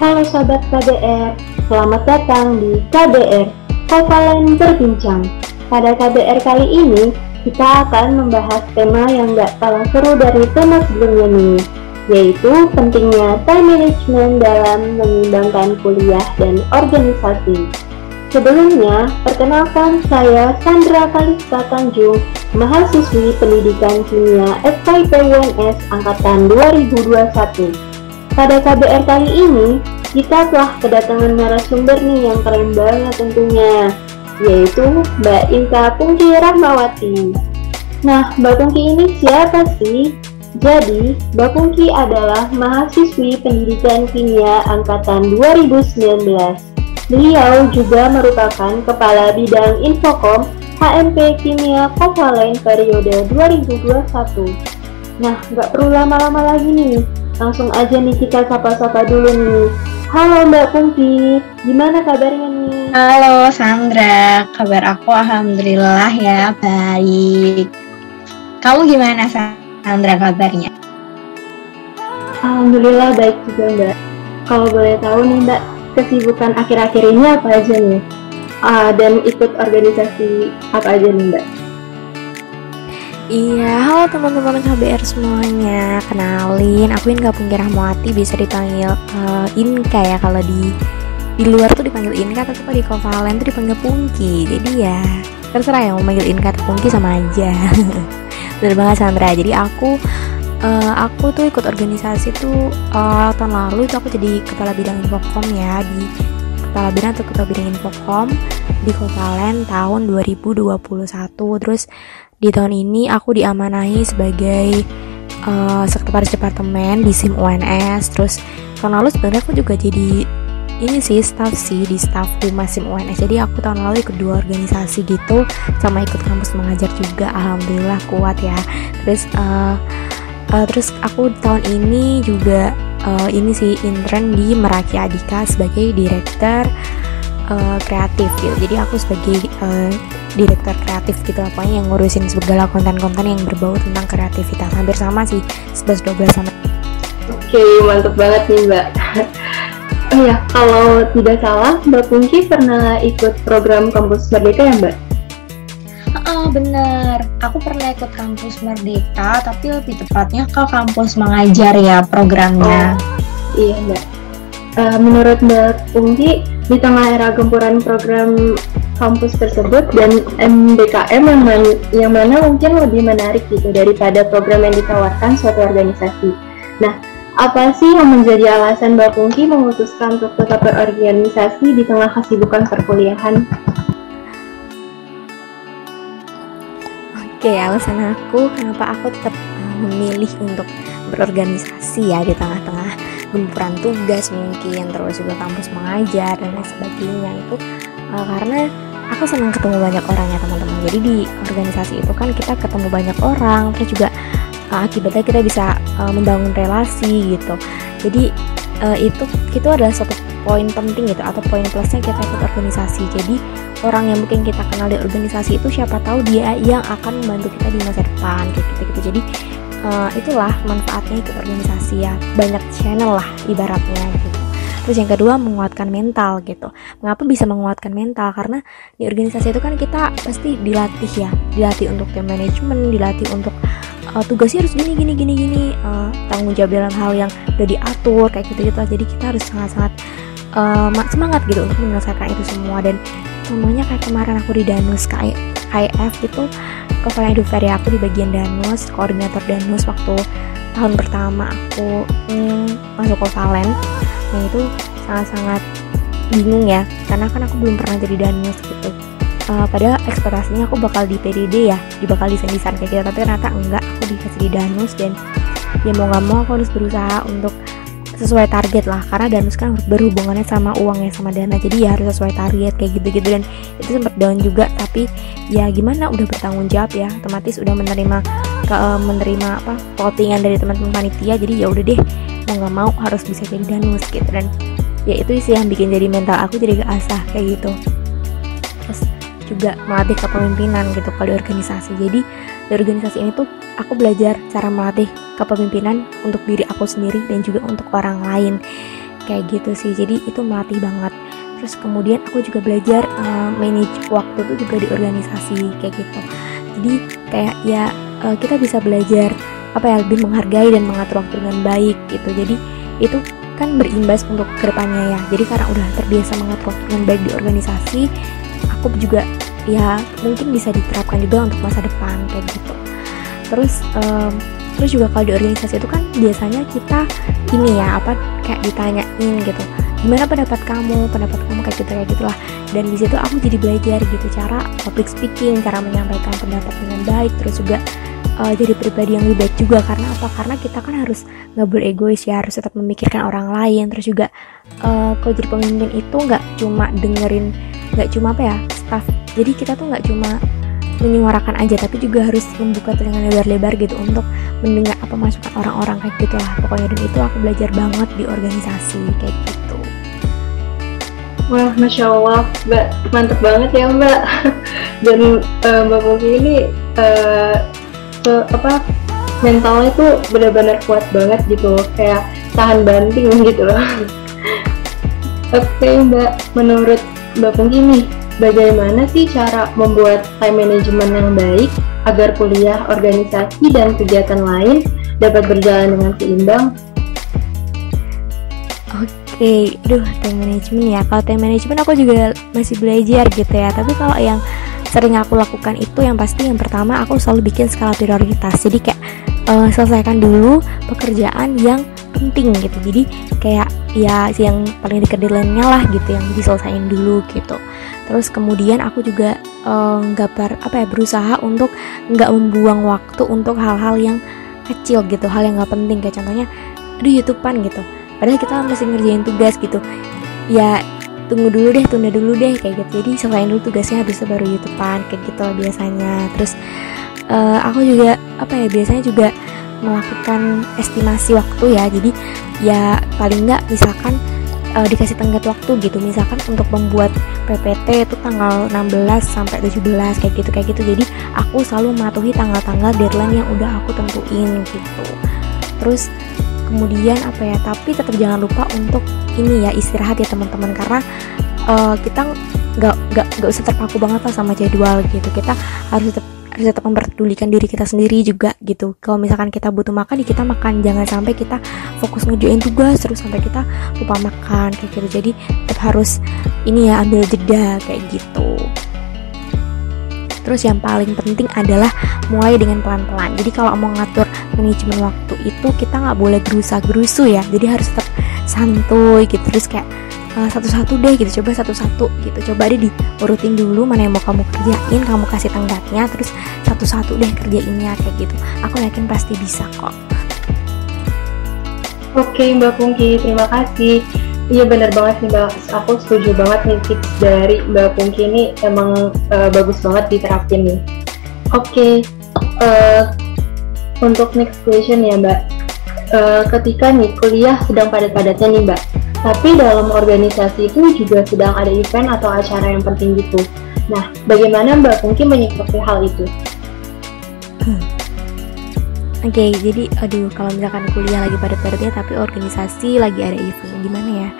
Halo Sobat KBR, selamat datang di KBR Kovalen Berbincang. Pada KBR kali ini, kita akan membahas tema yang gak kalah seru dari tema sebelumnya nih, yaitu pentingnya time management dalam menyeimbangkan kuliah dan organisasi. Sebelumnya, perkenalkan saya Sandra Kalista Tanjung, mahasiswi pendidikan kimia FKIP UNS Angkatan 2021. Pada KBR kali ini, kita telah kedatangan narasumber nih yang keren banget tentunya, yaitu Mbak Inka Pungki Rahmawati. Nah, Mbak Pungki ini siapa sih? Jadi, Mbak Pungki adalah mahasiswi pendidikan kimia Angkatan 2019. Beliau juga merupakan Kepala Bidang Infokom HMP Kimia Kovalen periode 2021. Nah, nggak perlu lama-lama lagi nih. Langsung aja nih kita sapa-sapa dulu nih. Halo Mbak Pungki, gimana kabarnya nih? Halo Sandra, kabar aku alhamdulillah ya baik. Kamu gimana Sandra kabarnya? Alhamdulillah baik juga Mbak. Kalau boleh tahu nih Mbak, kesibukan akhir-akhir ini apa aja nih? Dan ikut organisasi apa aja nih Mbak? Iya, halo teman-teman KBR semuanya. Kenalin, aku Inka Pungki Rahmawati, bisa dipanggil Inka ya. Kalau di luar tuh dipanggil Inka, tapi kalau di Kovalen tuh dipanggil Pungki. Jadi ya terserah ya mau manggil Inka atau Pungki sama aja. Bener banget Sandra. Jadi aku tuh ikut organisasi tuh tahun lalu itu aku jadi kepala bidang infokom ya, di kepala bidang atau ketua bidang infokom di Kovalen tahun 2021. Terus di tahun ini aku diamanahi sebagai sekretaris departemen di SIM UNS. Terus tahun lalu sebenarnya aku juga jadi ini sih di staff Humas SIM UNS. Jadi aku tahun lalu ikut 2 organisasi gitu, sama ikut kampus mengajar juga. Alhamdulillah kuat ya. Terus aku tahun ini juga ini sih intern di Meraki Adika sebagai direktur kreatif gitu. Jadi aku sebagai direktur kreatif gitu, pokoknya yang ngurusin segala konten-konten yang berbau tentang kreativitas. Hampir sama sih, 11-12 sama. Oke, mantap banget nih Mbak. Oh ya, kalau tidak salah Mbak Pungki pernah ikut program Kampus Merdeka ya Mbak? Bener, aku pernah ikut Kampus Merdeka, tapi lebih tepatnya ke kampus mengajar ya programnya. Iya Mbak. Menurut Mbak Pungki, di tengah era gempuran program kampus tersebut dan MBKM yang mana mungkin lebih menarik gitu daripada program yang ditawarkan suatu organisasi. Nah, apa sih yang menjadi alasan Mbak Pungki memutuskan untuk tetap berorganisasi di tengah kesibukan perkuliahan? Oke, alasan aku kenapa aku tetap memilih untuk berorganisasi ya di tengah-tengah gempuran tugas mungkin, terus juga kampus mengajar dan lain sebagainya itu karena aku senang ketemu banyak orang ya teman-teman. Jadi di organisasi itu kan kita ketemu banyak orang, terus juga akibatnya kita bisa membangun relasi gitu. Jadi itu adalah suatu poin penting gitu, atau poin plusnya kita ikut organisasi. Jadi orang yang mungkin kita kenal di organisasi itu siapa tahu dia yang akan membantu kita di masa depan kayak gitu. Jadi itulah manfaatnya ikut organisasi ya, banyak channel lah ibaratnya gitu. Terus yang kedua, menguatkan mental gitu. Mengapa bisa menguatkan mental? Karena di organisasi itu kan kita pasti dilatih untuk time management, dilatih untuk tugasnya harus gini, tanggung jawab dalam hal yang udah diatur kayak gitu. Jadi kita harus sangat-sangat semangat gitu untuk menyelesaikan itu semua. Dan contohnya kayak kemarin aku di Danus KIF itu, Kovalen Eduferi, aku di bagian Danus, koordinator Danus waktu tahun pertama aku masuk Kovalen. Nah itu sangat-sangat bingung ya, karena kan aku belum pernah jadi Danus gitu. Padahal ekspektasinya aku bakal di PDD ya, bakal desain kayak gitu, tapi ternyata enggak, aku dikasih di Danus. Dan ya mau gak mau aku harus berusaha untuk sesuai target lah, karena Danus kan berhubungannya sama uang ya, sama dana, jadi ya harus sesuai target kayak gitu. Dan itu sempat down juga, tapi ya gimana, udah bertanggung jawab ya, otomatis udah menerima votingan dari teman-teman panitia. Jadi ya udah deh, mau nggak mau harus bisa jadi Danus gitu. Dan ya itu sih yang bikin jadi mental aku jadi keasah kayak gitu. Terus juga melatih kepemimpinan gitu kalau di organisasi. Jadi di organisasi ini tuh aku belajar cara melatih kepemimpinan untuk diri aku sendiri dan juga untuk orang lain kayak gitu sih. Jadi itu melatih banget. Terus kemudian aku juga belajar manage waktu tuh juga di organisasi kayak gitu. Jadi kayak ya kita bisa belajar lebih menghargai dan mengatur waktu dengan baik gitu. Jadi itu kan berimbas untuk kedepannya ya. Jadi karena udah terbiasa mengatur waktu dengan baik di organisasi, aku juga ya mungkin bisa diterapkan juga untuk masa depan kayak gitu. Terus juga kalau di organisasi itu kan biasanya kita ini ya kayak ditanyain gitu, gimana pendapat kamu kayak gitulah. Dan di situ aku jadi belajar gitu cara public speaking, cara menyampaikan pendapat dengan baik. Terus juga jadi pribadi yang lebih baik juga. Karena karena kita kan harus nggak boleh egois ya, harus tetap memikirkan orang lain. Terus juga kalau jadi pemimpin itu nggak cuma dengerin, nggak cuma staff. Jadi kita tuh nggak cuma menyuarakan aja, tapi juga harus membuka telinga lebar-lebar gitu untuk mendengar apa masukan orang-orang kayak gitulah pokoknya. Dan itu aku belajar banget di organisasi kayak gitu. Wah, Masya Allah, Mbak, mantep banget ya Mbak. Dan Mbak Pungki ini mentalnya tuh benar-benar kuat banget gitu, kayak tahan banting gitu loh. Oke Mbak, menurut Mbak Pungki nih, bagaimana sih cara membuat time management yang baik agar kuliah, organisasi, dan kegiatan lain dapat berjalan dengan seimbang? Oke, time management ya. Kalau time management aku juga masih belajar gitu ya. Tapi kalau yang sering aku lakukan itu yang pasti yang pertama aku selalu bikin skala prioritas. Jadi kayak selesaikan dulu pekerjaan yang penting gitu. Jadi kayak ya yang paling dekat deadline-nya lah gitu yang diselesain dulu gitu. Terus kemudian aku juga berusaha untuk nggak membuang waktu untuk hal-hal yang kecil gitu, hal yang nggak penting. Kayak contohnya YouTube-an gitu, padahal kita masih ngerjain tugas gitu ya, tunda dulu deh kayak gitu. Jadi selain dulu tugasnya habis itu baru YouTube-an kayak gitu lah biasanya. Terus aku juga biasanya juga melakukan estimasi waktu ya. Jadi ya paling nggak misalkan dikasih tenggat waktu gitu, misalkan untuk membuat PPT itu tanggal 16 sampai 17 kayak gitu. Jadi aku selalu mematuhi tanggal-tanggal deadline yang udah aku tentuin gitu. Terus kemudian tapi tetap jangan lupa untuk ini ya, istirahat ya teman-teman, karena kita nggak usah terpaku banget lah sama jadwal gitu. Kita harus tetap memperdulikan diri kita sendiri juga gitu. Kalau misalkan kita butuh makan, ya kita makan. Jangan sampai kita fokus ngerjain tugas terus sampai kita lupa makan kayak gitu. Jadi tetap harus ini ya, ambil jeda kayak gitu. Terus yang paling penting adalah mulai dengan pelan-pelan. Jadi kalau mau ngatur manajemen waktu itu kita nggak boleh gerusa-gerusu ya. Jadi harus tetap santuy gitu. Terus kayak satu-satu deh gitu, coba satu-satu gitu, coba deh diurutin dulu mana yang mau kamu kerjain, kamu kasih tenggatnya, terus satu-satu deh kerjainnya kayak gitu. Aku yakin pasti bisa kok. Oke Mbak Pungki, terima kasih. Iya benar banget nih Mbak, aku setuju banget nih tips dari Mbak Pungki ini emang bagus banget diterapin nih. Oke, untuk next question ya Mbak, ketika nih kuliah sedang padat-padatnya nih Mbak, tapi dalam organisasi itu juga sedang ada event atau acara yang penting gitu. Nah, bagaimana Mbak Pungki menyikapi hal itu? Oke, jadi kalau misalkan kuliah lagi padat-padatnya tapi organisasi lagi ada event, gimana ya?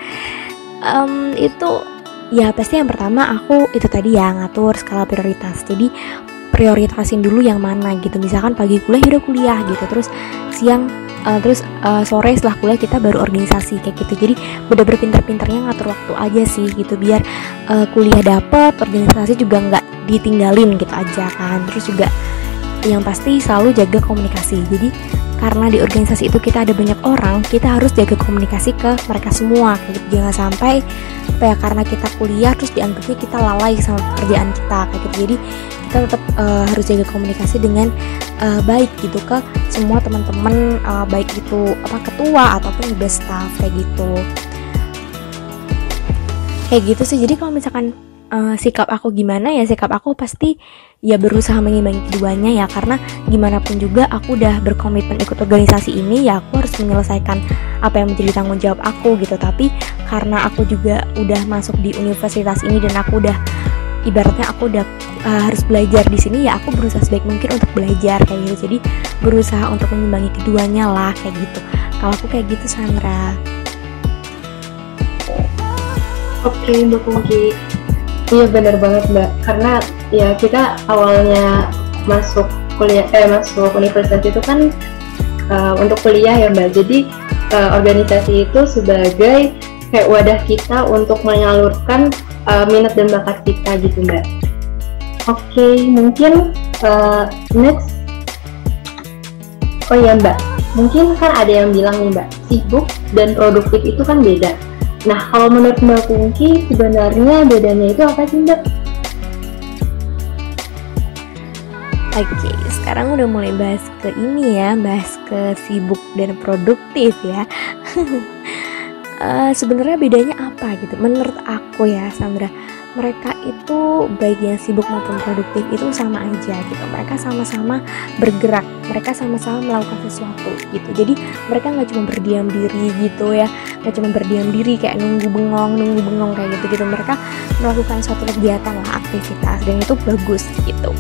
Itu ya pasti yang pertama aku itu tadi ya, ngatur skala prioritas. Jadi prioritasin dulu yang mana gitu. Misalkan pagi kuliah udah kuliah gitu, terus siang sore setelah kuliah kita baru organisasi kayak gitu. Jadi bener-bener pinter-pinternya ngatur waktu aja sih gitu, biar kuliah dapet, organisasi juga nggak ditinggalin gitu aja kan. Terus juga yang pasti selalu jaga komunikasi. Jadi karena di organisasi itu kita ada banyak orang, kita harus jaga komunikasi ke mereka semua kayak gitu. Jangan sampai karena kita kuliah terus dianggapnya kita lalai sama pekerjaan kita kayak gitu. Jadi kita tetap harus jaga komunikasi dengan baik gitu ke semua teman-teman, baik itu ketua ataupun juga staff kayak gitu. Kayak gitu sih. Jadi kalau misalkan sikap aku gimana ya, sikap aku pasti ya berusaha mengimbangi keduanya ya, karena gimana pun juga aku udah berkomitmen ikut organisasi ini ya, aku harus menyelesaikan apa yang menjadi tanggung jawab aku gitu. Tapi karena aku juga udah masuk di universitas ini dan aku udah ibaratnya aku udah harus belajar di sini ya, aku berusaha sebaik mungkin untuk belajar kayak gitu. Jadi berusaha untuk mengimbangi keduanya lah kayak gitu. Kalau aku kayak gitu, Sandra. Oke, Mbak Pungki. Iya benar banget Mbak, karena ya kita awalnya masuk masuk universitas itu kan untuk kuliah ya Mbak. Jadi organisasi itu sebagai kayak wadah kita untuk menyalurkan minat dan bakat kita gitu Mbak. Oke, mungkin next. Oh iya Mbak, mungkin kan ada yang bilang nih Mbak, sibuk dan produktif itu kan beda. Nah, kalau menurut Mbak Pungki, sebenarnya bedanya itu apa sih Mbak? Oke, sekarang udah mulai bahas ke ini ya, bahas ke sibuk dan produktif ya. Sebenarnya bedanya apa gitu? Menurut aku ya, Sandra, mereka itu baik yang sibuk maupun produktif itu sama aja gitu. Mereka sama-sama bergerak, mereka sama-sama melakukan sesuatu gitu. Jadi mereka nggak cuma berdiam diri gitu ya, nggak cuma berdiam diri kayak nunggu bengong kayak gitu. Mereka melakukan suatu kegiatan lah, aktivitas, dan itu bagus gitu.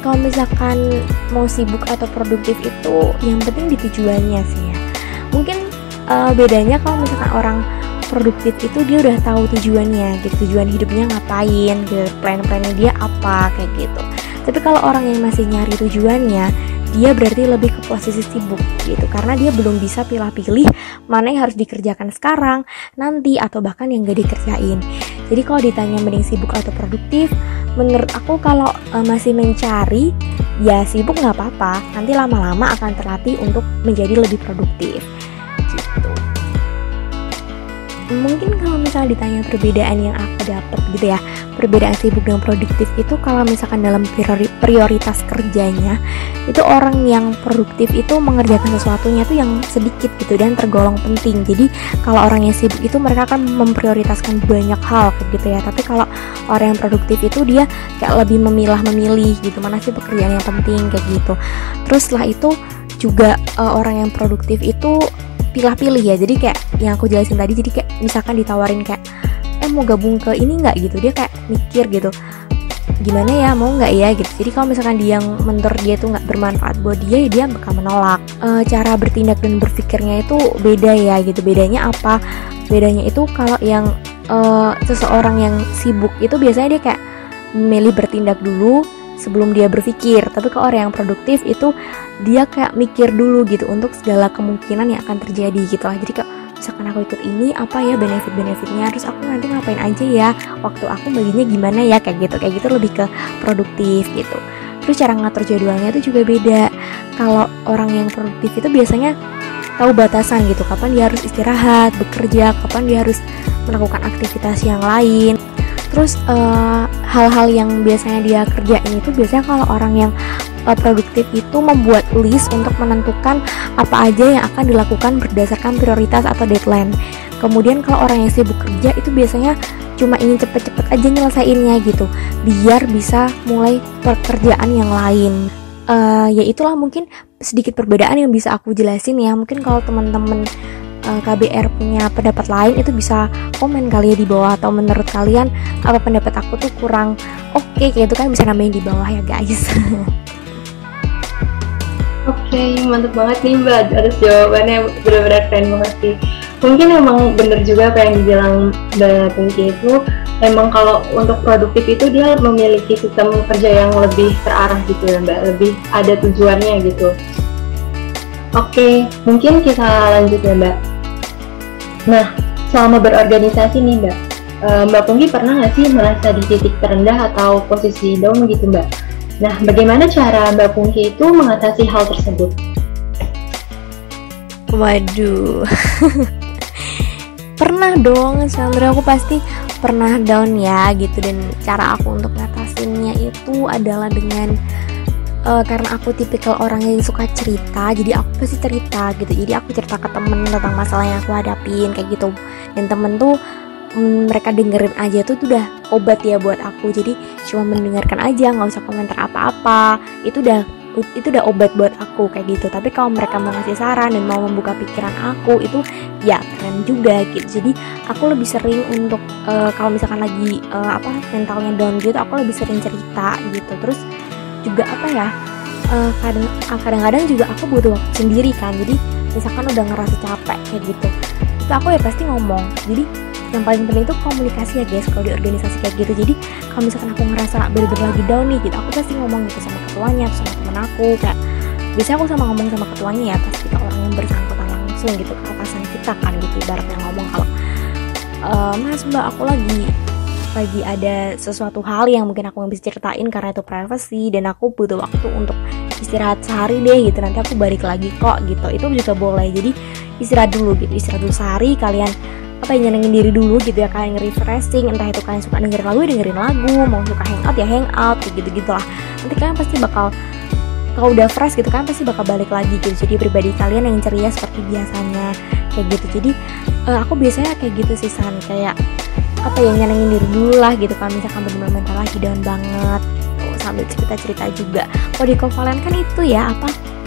Kalau misalkan mau sibuk atau produktif itu yang penting di tujuannya sih ya. Mungkin bedanya kalau misalkan orang produktif itu dia udah tahu tujuannya gitu, tujuan hidupnya ngapain gitu, plan-plannya dia apa kayak gitu. Tapi kalau orang yang masih nyari tujuannya, dia berarti lebih ke posisi sibuk gitu, karena dia belum bisa pilih-pilih mana yang harus dikerjakan sekarang, nanti, atau bahkan yang gak dikerjain. Jadi kalau ditanya mending sibuk atau produktif, menurut aku kalau masih mencari, ya sibuk gak apa-apa, nanti lama-lama akan terlatih untuk menjadi lebih produktif gitu. Mungkin kalau misalnya ditanya perbedaan yang aku dapat gitu ya, perbedaan sibuk dan produktif itu kalau misalkan dalam prioritas kerjanya, itu orang yang produktif itu mengerjakan sesuatunya tuh yang sedikit gitu dan tergolong penting. Jadi kalau orang yang sibuk itu mereka akan memprioritaskan banyak hal kayak gitu ya. Tapi kalau orang yang produktif itu dia kayak lebih memilih gitu, mana sih pekerjaan yang penting kayak gitu. Terus setelah itu juga orang yang produktif itu pilih-pilih ya. Jadi kayak yang aku jelasin tadi, jadi kayak misalkan ditawarin kayak mau gabung ke ini nggak gitu, dia kayak mikir gitu, gimana ya, mau nggak ya gitu. Jadi kalau misalkan dia yang menurut dia itu nggak bermanfaat buat dia, ya dia bakal menolak. Cara bertindak dan berpikirnya itu beda ya gitu. Bedanya apa? Bedanya itu kalau yang seseorang yang sibuk itu biasanya dia kayak memilih bertindak dulu sebelum dia berpikir. Tapi kalau orang yang produktif itu dia kayak mikir dulu gitu untuk segala kemungkinan yang akan terjadi gitu lah. Jadi kayak misalkan aku ikut ini, apa ya benefit-benefitnya, terus aku nanti ngapain aja ya, waktu aku baginya gimana ya, kayak gitu lebih ke produktif gitu. Terus cara ngatur jadwalnya itu juga beda. Kalau orang yang produktif itu biasanya tahu batasan gitu, kapan dia harus istirahat, bekerja, kapan dia harus melakukan aktivitas yang lain. Terus hal-hal yang biasanya dia kerjain itu biasanya kalau orang yang produktif itu membuat list untuk menentukan apa aja yang akan dilakukan berdasarkan prioritas atau deadline. Kemudian kalau orang yang sibuk kerja itu biasanya cuma ingin cepet-cepet aja nyelesainnya gitu, biar bisa mulai pekerjaan yang lain. Ya itulah mungkin sedikit perbedaan yang bisa aku jelasin ya. Mungkin kalau teman-teman KBR punya pendapat lain itu bisa komen kali ya di bawah, atau menurut kalian apa pendapat aku tuh kurang oke kayak gitu kan, bisa nambahin di bawah ya guys. Oke, mantap banget nih Mbak, atas jawabannya benar-benar keren banget sih. Mungkin emang bener juga apa yang dibilang Mbak Pungki itu, emang kalau untuk produktif itu dia memiliki sistem kerja yang lebih terarah gitu ya Mbak, lebih ada tujuannya gitu. Oke, mungkin kita lanjut ya Mbak. Nah, selama berorganisasi nih Mbak, Mbak Pungki pernah nggak sih merasa di titik terendah atau posisi down gitu Mbak? Nah, bagaimana cara Mbak Pungki itu mengatasi hal tersebut? Waduh, pernah dong Sandra, aku pasti pernah down ya gitu. Dan cara aku untuk ngatasinnya itu adalah dengan karena aku tipikal orang yang suka cerita, jadi aku pasti cerita gitu. Jadi aku cerita ke temen tentang masalah yang aku hadapin kayak gitu, dan temen tuh mereka dengerin aja tuh udah obat ya buat aku. Jadi cuma mendengarkan aja, nggak usah komentar apa-apa, itu udah obat buat aku kayak gitu. Tapi kalau mereka mau ngasih saran dan mau membuka pikiran aku, itu ya keren juga gitu. Jadi aku lebih sering untuk kalau misalkan lagi mentalnya down gitu, aku lebih sering cerita gitu. Terus juga kadang-kadang juga aku butuh waktu sendiri kan. Jadi misalkan udah ngerasa capek kayak gitu, itu aku ya pasti ngomong. Jadi yang paling penting itu komunikasi ya guys kalau di organisasi kayak gitu. Jadi kalau misalkan aku ngerasa bener-bener lagi down nih gitu, aku pasti ngomong gitu sama ketuanya atau sama temen aku. Kayak biasanya aku sama ngomong sama ketuanya ya, pasti ke orang yang bersangkutan langsung gitu, ke atasan kita kan gitu, ibaratnya ngomong kalau Mas Mbak aku lagi ada sesuatu hal yang mungkin aku bisa ceritain karena itu privacy dan aku butuh waktu untuk istirahat sehari deh gitu, nanti aku balik lagi kok gitu. Itu juga boleh. Jadi istirahat dulu gitu, istirahat dulu sehari, kalian nyenengin diri dulu gitu ya, kalian refreshing, entah itu kalian suka dengerin lagu, mau suka hangout ya hangout kayak gitu lah. Nanti kalian pasti bakal, kalau udah fresh gitu kan pasti bakal balik lagi gitu, jadi pribadi kalian yang ceria seperti biasanya kayak gitu. Jadi aku biasanya kayak gitu sih San, kayak nyenengin diri dulu lah gitu kalau misalkan bener-bener mental lagi down banget tuh, sambil cerita-cerita juga. Kalau di Kovalen kan itu ya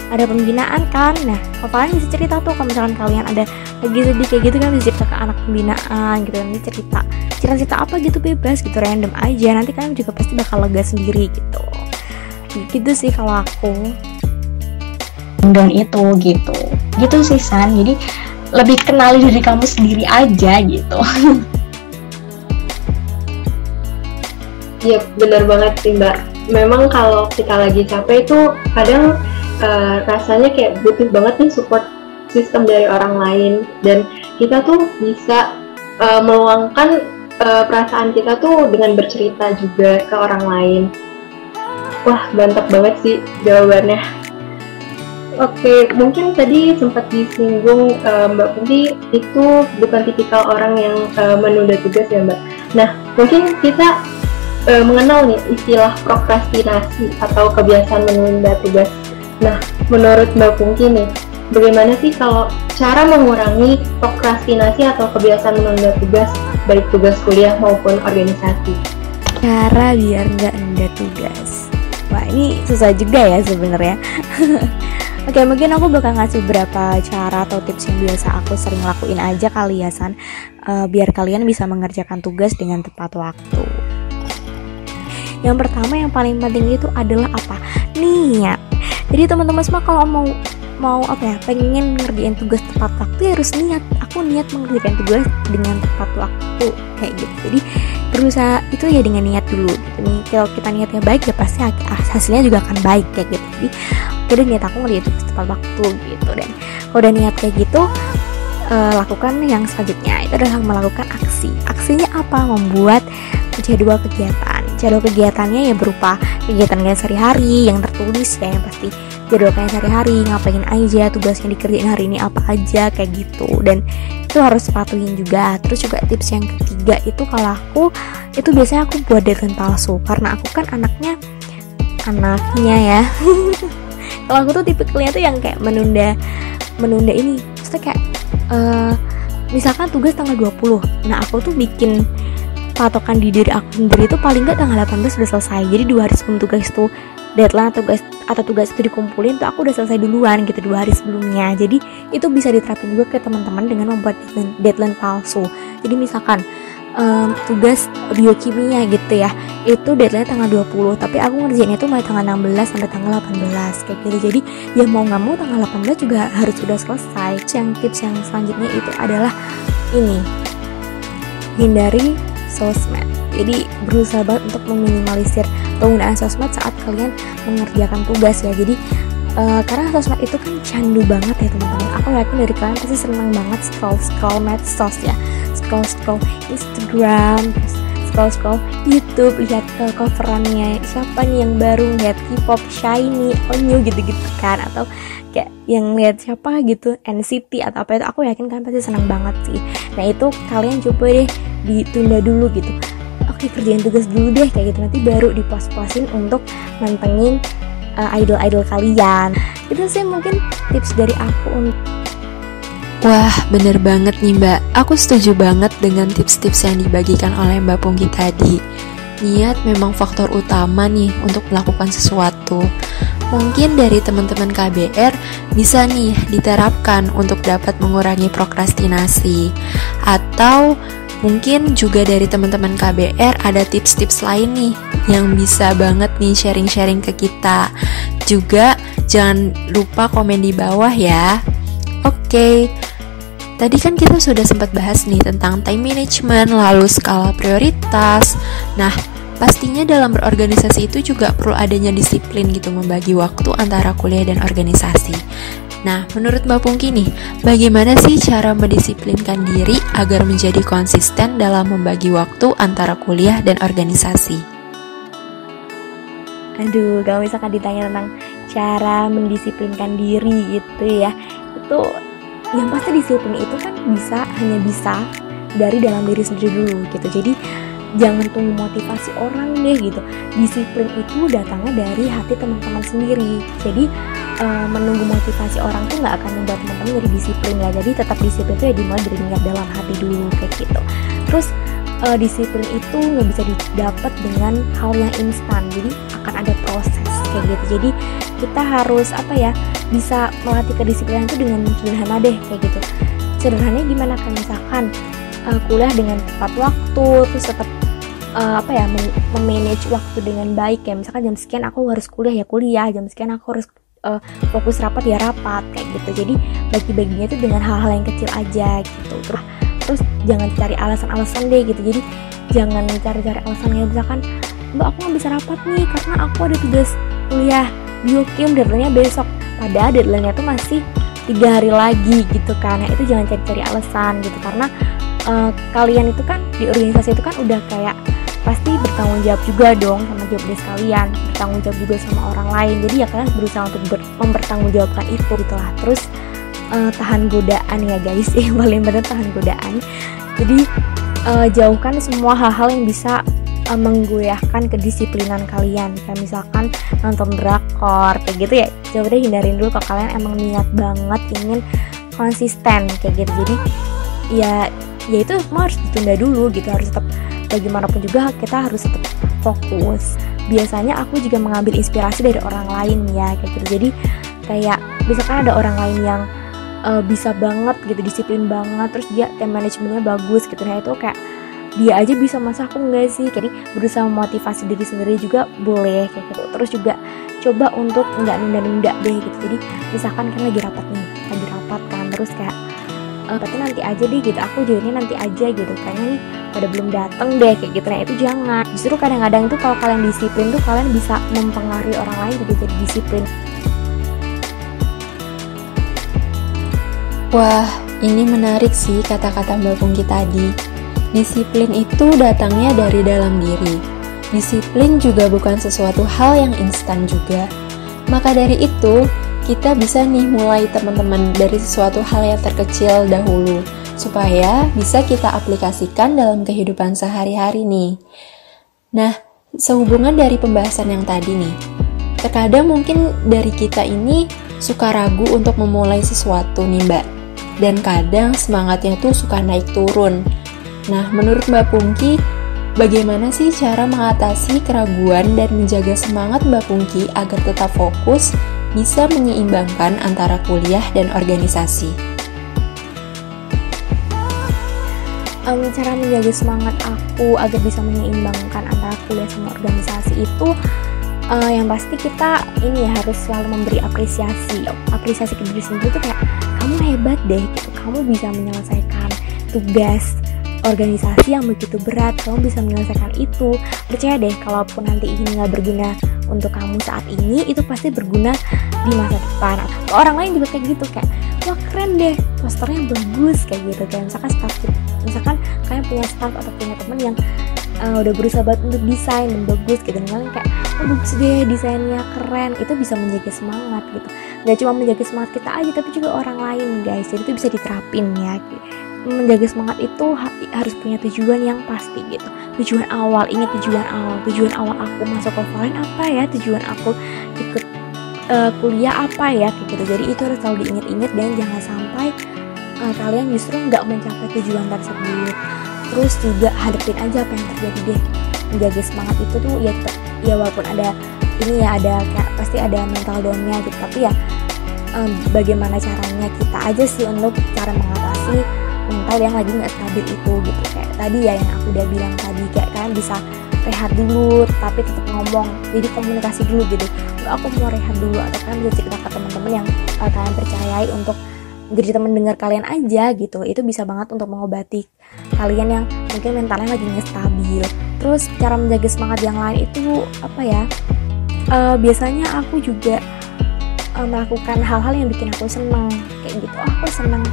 ada pembinaan kan, nah Kovalen bisa cerita tuh kalau misalkan kalian ada lagi sedih kayak gitu kan, bisa cerita ke anak pembinaan gitu, nanti cerita apa gitu, bebas gitu, random aja, nanti kalian juga pasti bakal lega sendiri gitu sih kalau aku. Dan itu gitu sih San, jadi lebih kenali diri kamu sendiri aja gitu. Iya benar banget sih Mbak. Memang kalau kita lagi capek itu kadang rasanya kayak butuh banget nih support sistem dari orang lain, dan kita tuh bisa meluangkan perasaan kita tuh dengan bercerita juga ke orang lain. Wah mantap banget sih jawabannya. Oke, mungkin tadi sempat disinggung Mbak Pungki itu bukan tipikal orang yang menunda tugas ya Mbak. Nah mungkin kita mengenal nih istilah prokrastinasi atau kebiasaan menunda tugas. Nah, menurut Mbak Pungki nih, bagaimana sih kalau cara mengurangi prokrastinasi atau kebiasaan menunda tugas, baik tugas kuliah maupun organisasi? Cara biar nggak nunda tugas. Wah, ini susah juga ya sebenarnya. Oke, mungkin aku bakal ngasih beberapa cara atau tips yang biasa aku sering lakuin aja kali ya San, biar kalian bisa mengerjakan tugas dengan tepat waktu. Yang pertama yang paling penting itu adalah apa? Niat. Jadi teman-teman semua kalau mau pengen ngerjain tugas tepat waktu harus niat. Aku niat mengerjakan tugas dengan tepat waktu kayak gitu. Jadi berusaha itu ya dengan niat dulu gitu. Nih kalau kita niatnya baik ya pasti hasilnya juga akan baik kayak gitu. Jadi udah niat aku ngerjain tugas tepat waktu gitu, dan kalau udah niat kayak gitu lakukan yang selanjutnya itu adalah melakukan aksi. Aksinya apa? Membuat jadwal kegiatan. Jadwal kegiatannya ya berupa kegiatan kalian sehari-hari yang tertulis ya, yang pasti jadwal kalian sehari-hari, ngapain aja, tugas yang dikerjain hari ini apa aja kayak gitu, dan itu harus patuhin juga. Terus juga tips yang ketiga itu kalau aku itu biasanya aku buat deadline palsu, karena aku kan anaknya ya kalau aku tuh tipikalnya tuh yang kayak menunda ini, maksudnya kayak misalkan tugas tanggal 20, nah aku tuh bikin patokan di diri aku sendiri itu paling nggak tanggal 18 sudah selesai. Jadi 2 hari sebelum tugas itu deadline atau tugas itu dikumpulin tuh aku udah selesai duluan gitu 2 hari sebelumnya. Jadi itu bisa diterapin juga ke teman-teman dengan membuat deadline palsu. Jadi misalkan tugas biokimia gitu ya, itu deadline tanggal 20, tapi aku ngerjainnya itu mulai tanggal 16 sampai tanggal 18 kayak gitu. Jadi ya mau nggak mau tanggal 18 juga harus sudah selesai. Tips yang selanjutnya itu adalah ini, hindari sosmed. Jadi berusaha banget untuk meminimalisir penggunaan sosmed saat kalian mengerjakan tugas ya. Jadi karena sosmed itu kan candu banget ya teman-teman. Aku yakin dari kalian pasti senang banget scroll medsos ya, scroll Instagram, terus scroll YouTube, lihat coverannya siapa nih yang baru, lihat K-pop, Shiny, Onyu gitu-gitu kan, atau kayak yang lihat siapa gitu, NCT atau apa itu. Aku yakin kalian pasti senang banget sih. Nah itu kalian coba deh ditunda dulu gitu. Oke, kerjain tugas dulu deh kayak gitu, nanti baru dipuas-puasin untuk mantengin idol kalian. Itu sih mungkin tips dari aku. Wah, bener banget nih Mbak. Aku setuju banget dengan tips-tips yang dibagikan oleh Mbak Pungki tadi. Niat memang faktor utama nih untuk melakukan sesuatu. Mungkin dari teman-teman KBR bisa nih diterapkan untuk dapat mengurangi prokrastinasi. Atau mungkin juga dari teman-teman KBR ada tips-tips lain nih yang bisa banget nih sharing-sharing ke kita. Juga jangan lupa komen di bawah ya. Oke. Tadi kan kita sudah sempat bahas nih tentang time management, lalu skala prioritas. Nah, pastinya dalam berorganisasi itu juga perlu adanya disiplin gitu, membagi waktu antara kuliah dan organisasi. Nah, menurut Mbak Pungki nih, bagaimana sih cara mendisiplinkan diri agar menjadi konsisten dalam membagi waktu antara kuliah dan organisasi? Aduh, kalau misalkan ditanya tentang cara mendisiplinkan diri gitu ya, itu yang pasti disiplin itu kan hanya bisa dari dalam diri sendiri dulu gitu. Jadi jangan tunggu motivasi orang deh gitu. Disiplin itu datangnya dari hati teman-teman sendiri. Jadi menunggu motivasi orang tuh nggak akan membuat teman-teman jadi disiplin ya. Jadi tetap disiplin itu ya dimulai dari niat dalam hati dulu kayak gitu. Terus disiplin itu nggak bisa didapat dengan hal yang instan. Jadi akan ada proses kayak gitu. Jadi kita harus bisa melatih kedisiplinan itu dengan sederhana deh kayak gitu. Sederhananya gimana kan, misalkan kuliah dengan tepat waktu, terus tetap memanage waktu dengan baik ya. Misalkan jam sekian aku harus kuliah, jam sekian aku harus fokus rapat ya rapat kayak gitu. Jadi bagi-baginya itu dengan hal-hal yang kecil aja gitu. Terus jangan cari alasan-alasan deh gitu. Jadi jangan cari-cari alasannya, misalkan Mbak aku nggak bisa rapat nih karena aku ada tugas kuliah biokim, deadline-nya besok, padahal deadline-nya tuh masih 3 hari lagi gitu kan. Nah itu jangan cari-cari alasan gitu, karena kalian itu kan di organisasi itu kan udah kayak pasti bertanggung jawab juga dong sama job desk kalian, bertanggung jawab juga sama orang lain. Jadi ya kalian berusaha untuk mempertanggungjawabkan itu gitulah. Terus tahan godaan ya guys, yang paling benar tahan godaan. Jadi jauhkan semua hal-hal yang bisa menggoyahkan kedisiplinan kalian, kayak misalkan nonton drakor kayak gitu ya. Coba deh hindarin dulu kalau kalian emang niat banget ingin konsisten kayak gitu. Jadi ya itu semua harus ditunda dulu gitu. Harus tetap, bagaimanapun juga kita harus tetap fokus. Biasanya aku juga mengambil inspirasi dari orang lain ya kayak gitu. Jadi kayak misalkan ada orang lain yang bisa banget gitu, disiplin banget, terus dia time managementnya bagus gitu. Nah itu kayak dia aja bisa, masa aku enggak sih? Jadi berusaha memotivasi diri sendiri juga boleh kayak gitu. Terus juga coba untuk enggak nunda-nunda deh gitu. Jadi misalkan kan lagi rapat kan, terus kayak berarti nanti aja deh gitu, aku joinnya nanti aja gitu, kayaknya nih pada belum dateng deh kayak gitu. Nah itu jangan. Justru kadang-kadang tuh kalau kalian disiplin tuh kalian bisa mempengaruhi orang lain juga jadi disiplin. Wah, ini menarik sih kata-kata Mbak Pungki tadi. Disiplin itu datangnya dari dalam diri. Disiplin juga bukan sesuatu hal yang instan juga. Maka dari itu, kita bisa nih mulai teman-teman dari sesuatu hal yang terkecil dahulu, supaya bisa kita aplikasikan dalam kehidupan sehari-hari nih. Nah, sehubungan dari pembahasan yang tadi nih, terkadang mungkin dari kita ini suka ragu untuk memulai sesuatu nih Mbak. Dan kadang semangatnya tuh suka naik turun. Nah, menurut Mbak Pungki, bagaimana sih cara mengatasi keraguan dan menjaga semangat Mbak Pungki agar tetap fokus, bisa menyeimbangkan antara kuliah dan organisasi? Cara menjaga semangat aku agar bisa menyeimbangkan antara kuliah sama organisasi itu yang pasti kita ini ya harus selalu memberi apresiasi ke diri sendiri tuh, kayak kamu hebat deh gitu, kamu bisa menyelesaikan tugas organisasi yang begitu berat, kamu bisa menyelesaikan itu. Percaya deh, kalaupun nanti ini nggak berguna untuk kamu saat ini, itu pasti berguna di masa depan. Orang lain juga kayak gitu, kayak wah keren deh, posternya bagus kayak gitu. Kayak misalkan kalian punya staff atau punya teman yang udah berusaha banget untuk desain dan bagus gitu, dan kayak bagus deh desainnya, keren. Itu bisa menjaga semangat gitu. Gak cuma menjaga semangat kita aja, tapi juga orang lain guys. Jadi itu bisa diterapin ya. Menjaga semangat itu harus punya tujuan yang pasti gitu. Tujuan awal, ingat tujuan awal aku masuk Kovalen apa ya, tujuan aku ikut kuliah apa ya kayak gitu. Jadi itu harus selalu diingat-ingat, dan jangan sampai kalian justru nggak mencapai tujuan tersebut. Terus juga hadapin aja apa yang terjadi deh. Menjaga semangat itu tuh ya walaupun ada ini ya, ada kayak pasti ada mental down-nya gitu, tapi ya bagaimana caranya kita aja sih untuk cara mengatasi mental yang lagi nggak stabil itu gitu. Kayak tadi ya yang aku udah bilang tadi, kayak kalian bisa rehat dulu tapi tetap ngomong, jadi komunikasi dulu gitu. Aku mau rehat dulu, atau kalian bisa cerita ke teman-teman yang kalian percayai untuk jadi teman dengar kalian aja gitu. Itu bisa banget untuk mengobati kalian yang mungkin mentalnya lagi nggak stabil. Terus cara menjaga semangat yang lain itu apa ya, biasanya aku juga melakukan hal-hal yang bikin aku seneng kayak gitu. Aku seneng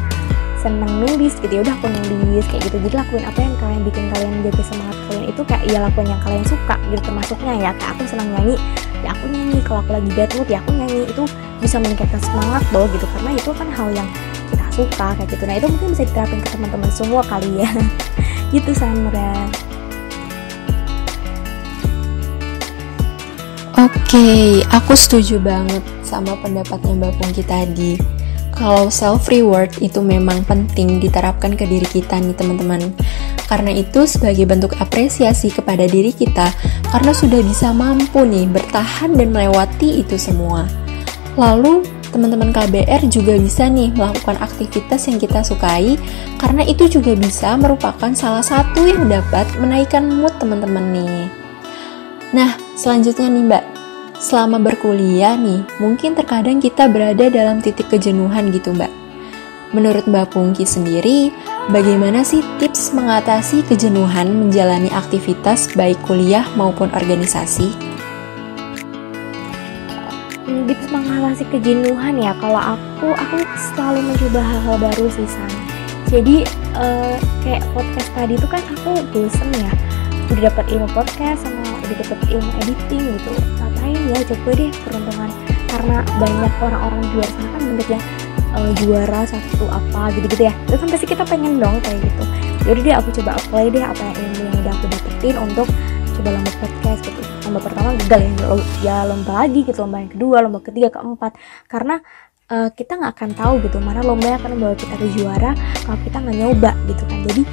nulis gitu, ya udah aku nulis kayak gitu. Jadi lakuin apa yang kalian bikin kalian jaga semangat kalian itu, kayak ya lakuin yang kalian suka gitu. Termasuknya ya kayak aku senang nyanyi, ya aku nyanyi. Kalau aku lagi bad mood ya aku nyanyi. Itu bisa meningkatkan semangat loh gitu, karena itu kan hal yang kita suka kayak gitu. Nah itu mungkin bisa diterapin ke teman-teman semua kali ya. Gitu Sandra. Oke, aku setuju banget sama pendapatnya Mbak Pungki tadi. Kalau self reward itu memang penting diterapkan ke diri kita nih teman-teman. Karena itu sebagai bentuk apresiasi kepada diri kita, karena sudah bisa mampu nih bertahan dan melewati itu semua. Lalu teman-teman KBR juga bisa nih melakukan aktivitas yang kita sukai, karena itu juga bisa merupakan salah satu yang dapat menaikkan mood teman-teman nih. Nah, selanjutnya nih Mbak, selama berkuliah nih, mungkin terkadang kita berada dalam titik kejenuhan gitu Mbak. Menurut Mbak Pungki sendiri, bagaimana sih tips mengatasi kejenuhan menjalani aktivitas baik kuliah maupun organisasi? Tips mengatasi kejenuhan ya, kalau aku selalu mencoba hal-hal baru sih San. Jadi kayak podcast tadi itu kan aku bosen ya, udah dapat ilmu podcast sama udah dapat ilmu editing gitu, ngapain ya, coba deh peruntungan, karena banyak orang-orang di luar sana kan banyak yang juara satu apa gitu-gitu ya, itu kan pasti kita pengen dong kayak gitu. Yaudah deh aku coba apply deh apa yang ilmu yang udah aku dapetin untuk coba lomba podcast gitu. Lomba pertama gagal ya lomba lagi gitu, lomba yang kedua, lomba ketiga, keempat, karena kita nggak akan tahu gitu mana lomba yang akan membawa kita ke juara kalau kita nggak nyoba gitu kan. Jadi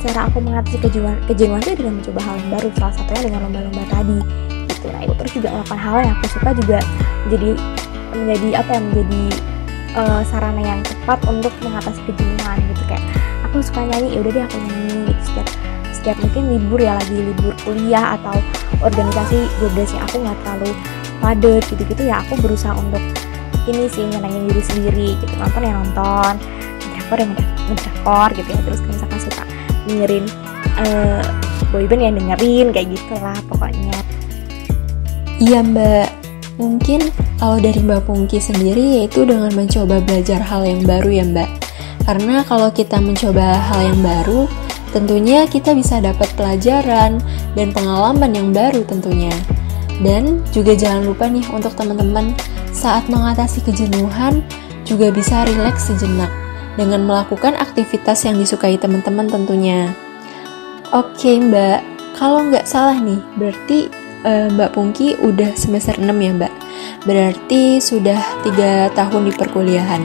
cara aku mengatasi kejenuhan itu dengan mencoba hal yang baru, salah satunya dengan lomba-lomba tadi gitu. Nah itu terus juga melakukan hal yang aku suka juga menjadi sarana yang tepat untuk mengatasi kejenuhan gitu. Kayak aku suka nyanyi, ya udah deh aku nyanyi gitu. Setiap mungkin libur ya, lagi libur kuliah atau organisasi durasinya aku nggak terlalu padat gitu-gitu ya, aku berusaha untuk ini sih nyenengin diri sendiri gitu. Nonton ya nonton, ngedrakor gitu ya. Terus kalau misalkan suka dengerin boyband ya dengerin kayak gitulah pokoknya. Iya Mbak, mungkin kalau dari Mbak Pungki sendiri yaitu dengan mencoba belajar hal yang baru ya Mbak. Karena kalau kita mencoba hal yang baru, tentunya kita bisa dapat pelajaran dan pengalaman yang baru tentunya. Dan juga jangan lupa nih untuk teman-teman, saat mengatasi kejenuhan juga bisa rileks sejenak dengan melakukan aktivitas yang disukai teman-teman tentunya. Oke Mbak, kalau nggak salah nih, berarti Mbak Pungki udah semester 6 ya Mbak? Berarti sudah 3 tahun di perkuliahan.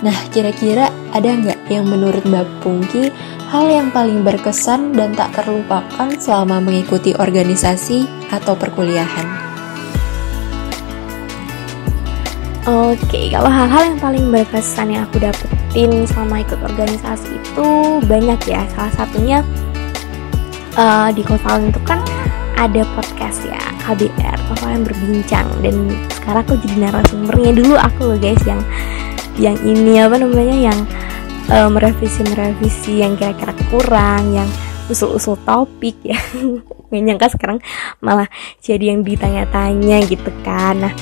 Nah, kira-kira ada nggak yang menurut Mbak Pungki hal yang paling berkesan dan tak terlupakan selama mengikuti organisasi atau perkuliahan? Oke, kalau hal-hal yang paling berkesan yang aku dapetin selama ikut organisasi itu banyak ya. Salah satunya di Kofalen itu kan ada podcast ya, KBR, Kofalen Berbincang, dan sekarang aku jadi narasumbernya. Dulu aku loh guys yang ini yang merevisi yang kira-kira kurang, yang usul-usul topik ya. Nggak nyangka sekarang malah jadi yang ditanya-tanya gitu kan. Nah,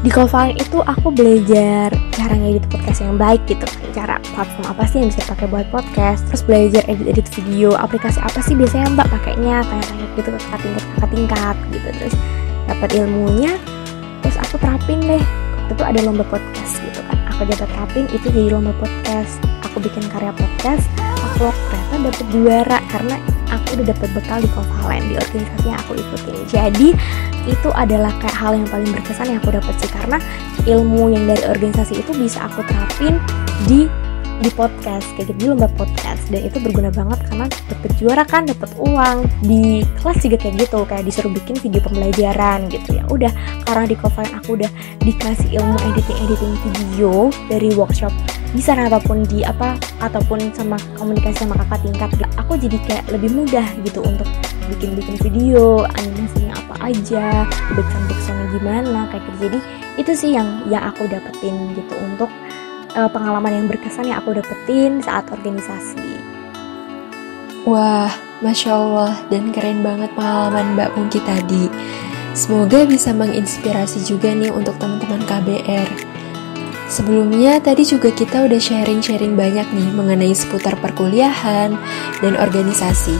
di Kofalen itu aku belajar cara ngedit podcast yang baik gitu kan, cara platform apa sih yang bisa pakai buat podcast, terus belajar edit video, aplikasi apa sih biasanya Mbak pakainya, tanya-tanya gitu ke kakak tingkat gitu. Terus dapat ilmunya, terus aku terapin deh. Waktu itu ada lomba podcast gitu kan, aku dapat terapin itu jadi lomba podcast. Aku bikin karya podcast, aku ternyata dapet juara karena aku udah dapet bekal di Kofalen, di organisasi yang aku ikutin. Jadi itu adalah kayak hal yang paling berkesan yang aku dapet sih, karena ilmu yang dari organisasi itu bisa aku terapin di podcast kayak gitu, di lomba podcast, dan itu berguna banget karena dapet juara kan, dapet uang. Di kelas juga kayak gitu, kayak disuruh bikin video pembelajaran gitu ya. Udah, karena di Kofalen aku udah dikasih ilmu editing video dari workshop bisa ataupun sama komunikasi sama kakak tingkat, aku jadi kayak lebih mudah gitu untuk bikin video, animasinya apa aja, backsound-backsoundnya gimana kayak gitu. Jadi itu sih yang aku dapetin gitu untuk pengalaman yang berkesan yang aku dapetin saat organisasi. Wah, Masya Allah, dan keren banget pengalaman Mbak Pungki tadi. Semoga bisa menginspirasi juga nih untuk teman-teman KBR. Sebelumnya tadi juga kita udah sharing-sharing banyak nih mengenai seputar perkuliahan dan organisasi.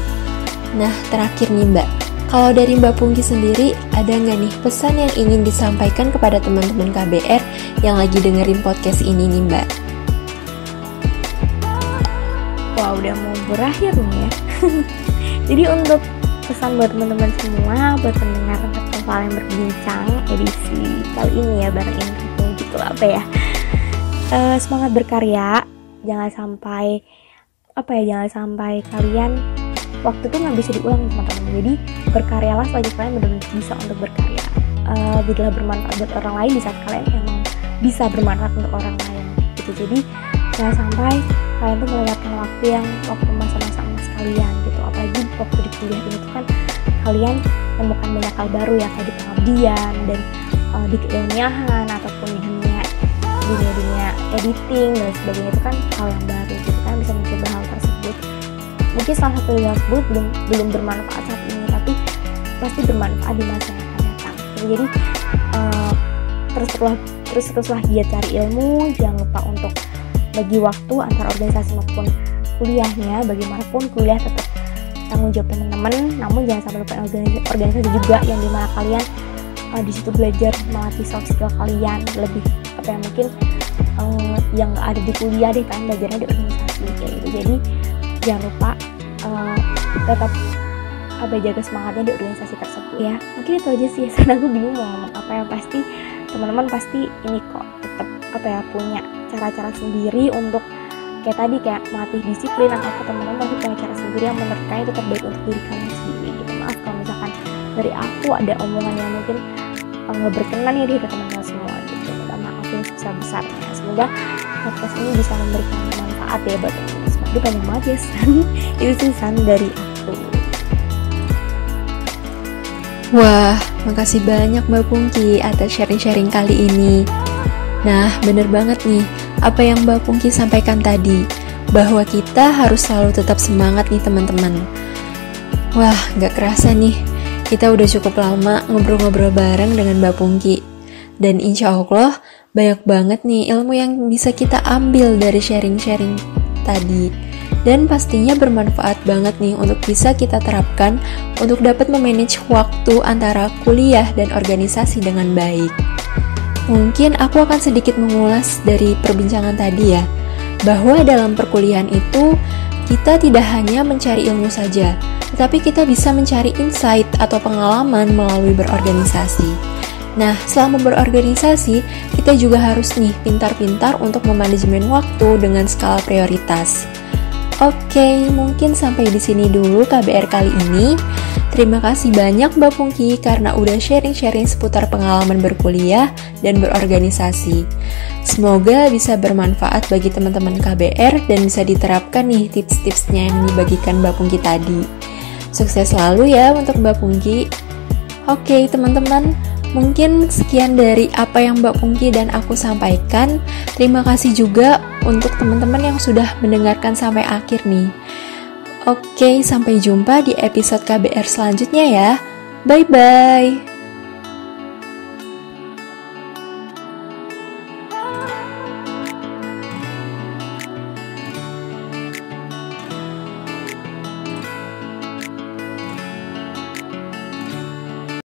Nah, terakhir nih Mbak, kalau dari Mbak Pungki sendiri, ada nggak nih pesan yang ingin disampaikan kepada teman-teman KBR yang lagi dengerin podcast ini nih Mbak? Wah, udah mau berakhir nih ya. Jadi untuk pesan buat teman-teman semua, buat pendengar Kevalen Berbincang edisi kali ini ya, bareng info gitu apa ya. Semangat berkarya, jangan sampai kalian waktu itu nggak bisa diulang teman-teman. Jadi berkaryalah selagi kalian benar-benar bisa untuk berkarya. Jadilah bermanfaat buat orang lain di saat kalian emang bisa bermanfaat untuk orang lain gitu. Jadi jangan sampai kalian tuh melewatkan waktu masa-masa emas kalian gitu. Apalagi waktu di kuliah ini tuh kan kalian menemukan banyak hal baru ya, kayak di pengabdian dan di keilmiahan ataupun di dunia editing dan sebagainya, itu kan hal yang baru gitu kan, bisa mencoba hal tersebut. Mungkin salah satu hal tersebut belum bermanfaat saat ini, tapi pasti bermanfaat di masa yang akan datang. Jadi teruslah giat cari ilmu, jangan lupa untuk bagi waktu antara organisasi maupun kuliahnya. Bagaimanapun kuliah tetap tanggung jawab teman-teman, namun jangan sampai lupa organisasi juga yang dimana kalian di situ belajar melatih soft skill kalian lebih mungkin yang nggak ada di kuliah deh, kan belajarnya di organisasi kayak gitu. Jadi jangan lupa tetap jaga semangatnya di organisasi tersebut ya. Mungkin itu aja sih, karena aku bingung mau ngomong apa ya. Pasti teman-teman pasti ini kok tetap punya cara-cara sendiri untuk kayak melatih disiplin, atau teman-teman pasti punya cara sendiri yang menurut kalian itu terbaik untuk diri kalian sendiri gitu. Maaf kalau misalkan dari aku ada omongan yang mungkin nggak berkenan ya di teman-teman semua gitu. Minta maaf yang sebesar-besarnya. Semoga podcast ini bisa memberikan manfaat ya buat teman-teman semua. Itu panjang banget ya San. Itu sih San dari aku. Wah, makasih banyak Mbak Pungki atas sharing-sharing kali ini. Nah, bener banget nih apa yang Mbak Pungki sampaikan tadi, bahwa kita harus selalu tetap semangat nih teman-teman. Wah, gak kerasa nih, kita udah cukup lama ngobrol-ngobrol bareng dengan Mbak Pungki. Dan insya Allah banyak banget nih ilmu yang bisa kita ambil dari sharing-sharing tadi. Dan pastinya bermanfaat banget nih untuk bisa kita terapkan untuk dapat memanage waktu antara kuliah dan organisasi dengan baik. Mungkin aku akan sedikit mengulas dari perbincangan tadi ya, bahwa dalam perkuliahan itu kita tidak hanya mencari ilmu saja, tetapi kita bisa mencari insight atau pengalaman melalui berorganisasi. Nah, selama berorganisasi, kita juga harus nih pintar-pintar untuk memanajemen waktu dengan skala prioritas. Oke, mungkin sampai di sini dulu KBR kali ini. Terima kasih banyak Mbak Pungki karena udah sharing-sharing seputar pengalaman berkuliah dan berorganisasi. Semoga bisa bermanfaat bagi teman-teman KBR dan bisa diterapkan nih tips-tipsnya yang dibagikan Mbak Pungki tadi. Sukses selalu ya untuk Mbak Pungki. Oke teman-teman, mungkin sekian dari apa yang Mbak Pungki dan aku sampaikan. Terima kasih juga untuk teman-teman yang sudah mendengarkan sampai akhir nih. Oke, sampai jumpa di episode KBR selanjutnya ya. Bye-bye.